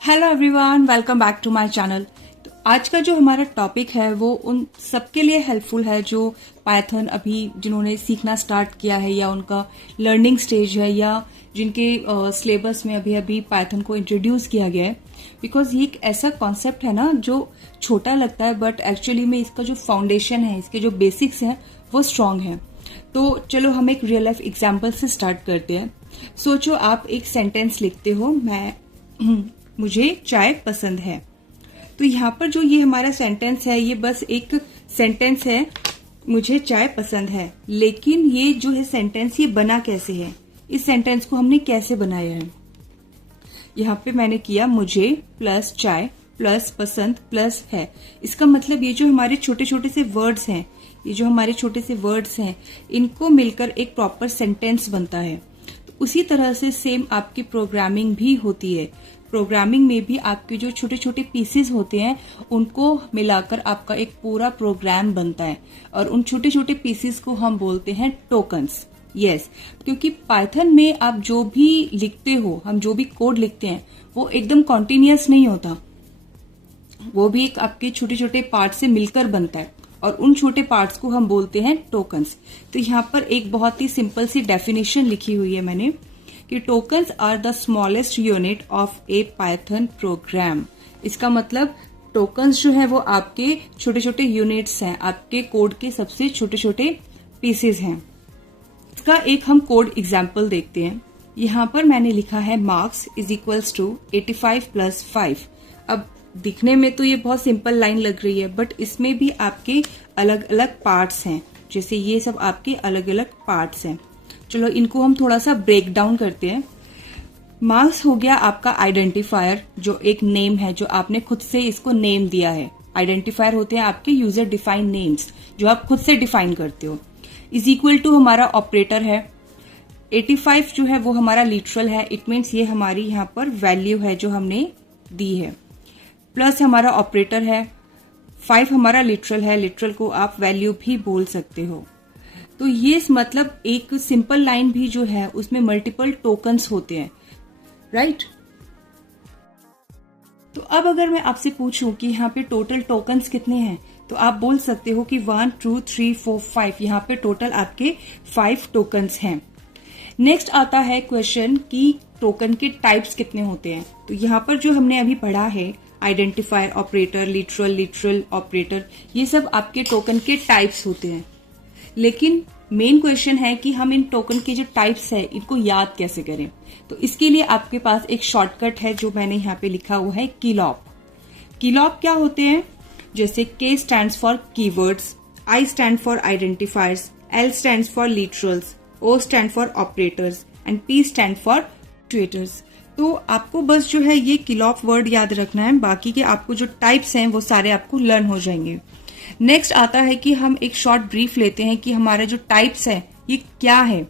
Hello everyone, welcome back to my channel. तो आज का जो हमारा टॉपिक है वो उन सबके लिए हेल्पफुल है जो पाइथन अभी जिन्होंने सीखना स्टार्ट किया है या उनका लर्निंग स्टेज है या जिनके सिलेबस में अभी अभी पाइथन को इंट्रोड्यूस किया गया है। बिकॉज ये एक ऐसा कॉन्सेप्ट है ना जो छोटा लगता है बट एक्चुअली में इसका जो फाउंडेशन है, इसके जो बेसिक्स हैं वो स्ट्रांग है। तो चलो हम एक रियल लाइफ एग्जाम्पल से स्टार्ट करते हैं। सोचो आप एक सेंटेंस लिखते हो, मुझे चाय पसंद है। तो यहाँ पर जो ये हमारा सेंटेंस है ये बस एक सेंटेंस है, मुझे चाय पसंद है। लेकिन ये जो है सेंटेंस ये बना कैसे है, इस सेंटेंस को हमने कैसे बनाया है। यहाँ पे मैंने किया मुझे प्लस चाय प्लस पसंद प्लस है। इसका मतलब ये जो हमारे छोटे छोटे से वर्ड्स हैं, ये जो हमारे छोटे से वर्ड्स हैं, इनको मिलकर एक प्रॉपर सेंटेंस बनता है। तो उसी तरह से सेम आपकी प्रोग्रामिंग भी होती है। प्रोग्रामिंग में भी आपके जो छोटे छोटे पीसेस होते हैं उनको मिलाकर आपका एक पूरा प्रोग्राम बनता है और उन छोटे छोटे पीसेस को हम बोलते हैं टोकन्स। यस, क्योंकि पाइथन में आप जो भी लिखते हो, हम जो भी कोड लिखते हैं वो एकदम कॉन्टिन्यूअस नहीं होता, वो भी एक आपके छोटे छोटे पार्ट से मिलकर बनता है और उन छोटे पार्ट्स को हम बोलते हैं टोकन्स। तो यहाँ पर एक बहुत ही सिंपल सी डेफिनेशन लिखी हुई है मैंने कि tokens are the smallest unit of a Python program. इसका मतलब टोकन्स जो है वो आपके छोटे छोटे यूनिट्स हैं, आपके कोड के सबसे छोटे छोटे पीसेस हैं। इसका एक हम कोड एग्जाम्पल देखते हैं। यहाँ पर मैंने लिखा है marks is equals to 85 plus 5। अब दिखने में तो ये बहुत सिंपल लाइन लग रही है बट इसमें भी आपके अलग अलग पार्ट्स हैं, जैसे ये सब आपके अलग अलग पार्ट्स हैं। चलो इनको हम थोड़ा सा ब्रेक डाउन करते हैं। मार्क्स हो गया आपका आइडेंटिफायर, जो एक नेम है जो आपने खुद से इसको नेम दिया है। आइडेंटिफायर होते हैं आपके यूजर डिफाइंड नेम्स जो आप खुद से डिफाइन करते हो। इज इक्वल टू हमारा ऑपरेटर है। 85 जो है वो हमारा लिटरल है, इट मीन्स ये हमारी यहाँ पर वैल्यू है जो हमने दी है। प्लस हमारा ऑपरेटर है। 5 हमारा लिटरल है, लिटरल को आप वैल्यू भी बोल सकते हो। तो ये मतलब एक सिंपल लाइन भी जो है उसमें मल्टीपल टोकन्स होते हैं, राइट। तो अब अगर मैं आपसे पूछूं कि यहाँ पे टोटल टोकन्स कितने हैं तो आप बोल सकते हो कि 1 2 3 4 5। यहाँ पे टोटल आपके 5 टोकन्स हैं। नेक्स्ट आता है क्वेश्चन कि टोकन के टाइप्स कितने होते हैं। तो यहाँ पर जो हमने अभी पढ़ा है आइडेंटिफायर, ऑपरेटर, लिटरल ऑपरेटर, ये सब आपके टोकन के टाइप्स होते हैं। लेकिन मेन क्वेश्चन है कि हम इन टोकन के जो टाइप्स है इनको याद कैसे करें। तो इसके लिए आपके पास एक शॉर्टकट है जो मैंने यहाँ पे लिखा हुआ है कीलॉप। कीलॉप क्या होते हैं, जैसे K stands for keywords, I stand for identifiers, L stands for literals, O stand for operators and P stand for tutors. तो आपको बस जो है ये कीलॉप वर्ड याद रखना है, बाकी के आपको जो टाइप्स हैं वो सारे आपको लर्न हो जाएंगे। नेक्स्ट आता है कि हम एक शॉर्ट ब्रीफ लेते हैं कि हमारा जो टाइप्स है ये क्या है।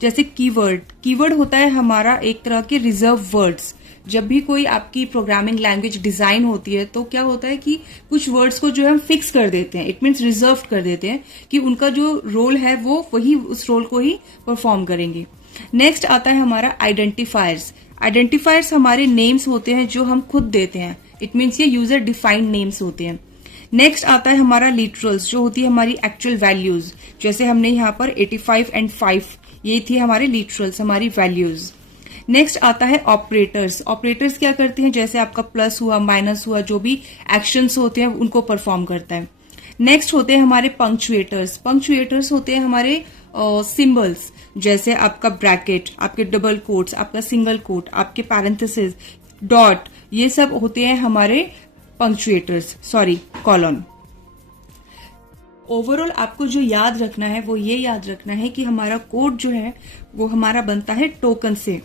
जैसे कीवर्ड होता है हमारा एक तरह के रिजर्व वर्ड्स। जब भी कोई आपकी प्रोग्रामिंग लैंग्वेज डिजाइन होती है तो क्या होता है कि कुछ वर्ड्स को जो है हम फिक्स कर देते हैं, इट मीन्स रिजर्व कर देते हैं कि उनका जो रोल है वो वही उस रोल को ही परफॉर्म करेंगे। नेक्स्ट आता है हमारा आइडेंटिफायर्स। आइडेंटिफायर्स हमारे नेम्स होते हैं जो हम खुद देते हैं, इट मीन्स ये यूजर डिफाइंड नेम्स होते हैं। नेक्स्ट आता है हमारा लिटरल्स, जो होती है हमारी एक्चुअल वैल्यूज। जैसे हमने यहाँ पर 85 एंड 5 ये थी हमारे लिटरल्स, हमारी वैल्यूज। नेक्स्ट आता है ऑपरेटर्स। ऑपरेटर्स क्या करते हैं, जैसे आपका प्लस हुआ, माइनस हुआ, जो भी एक्शंस होते हैं उनको परफॉर्म करता है। नेक्स्ट होते हैं हमारे पंक्चुएटर्स। पंक्चुएटर्स होते हैं हमारे सिंबल्स, जैसे आपका ब्रैकेट, आपके डबल कोट्स, आपका सिंगल कोट, आपके पैरेंथेसिस, डॉट, ये सब होते हैं हमारे पंक्चुएटर्स, कॉलन। ओवरऑल आपको जो याद रखना है वो ये याद रखना है कि हमारा कोड जो है वो हमारा बनता है टोकन से।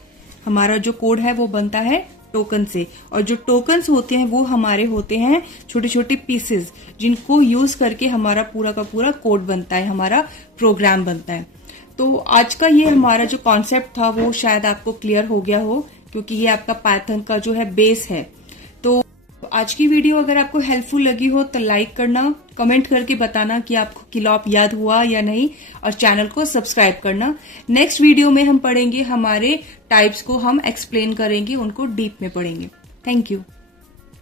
हमारा जो कोड है वो बनता है टोकन से, और जो टोकन्स होते हैं वो हमारे होते हैं छोटे छोटे पीसेस जिनको यूज करके हमारा पूरा का पूरा कोड बनता है, हमारा प्रोग्राम बनता है। तो आज का ये हमारा जो कॉन्सेप्ट था वो शायद आपको क्लियर हो गया हो, क्योंकि ये आपका पाइथन का जो है बेस है। तो आज की वीडियो अगर आपको हेल्पफुल लगी हो तो लाइक करना, कमेंट करके बताना कि आपको कीलॉप याद हुआ या नहीं, और चैनल को सब्सक्राइब करना। नेक्स्ट वीडियो में हम पढ़ेंगे हमारे टाइप्स को, हम एक्सप्लेन करेंगे, उनको डीप में पढ़ेंगे। Thank you.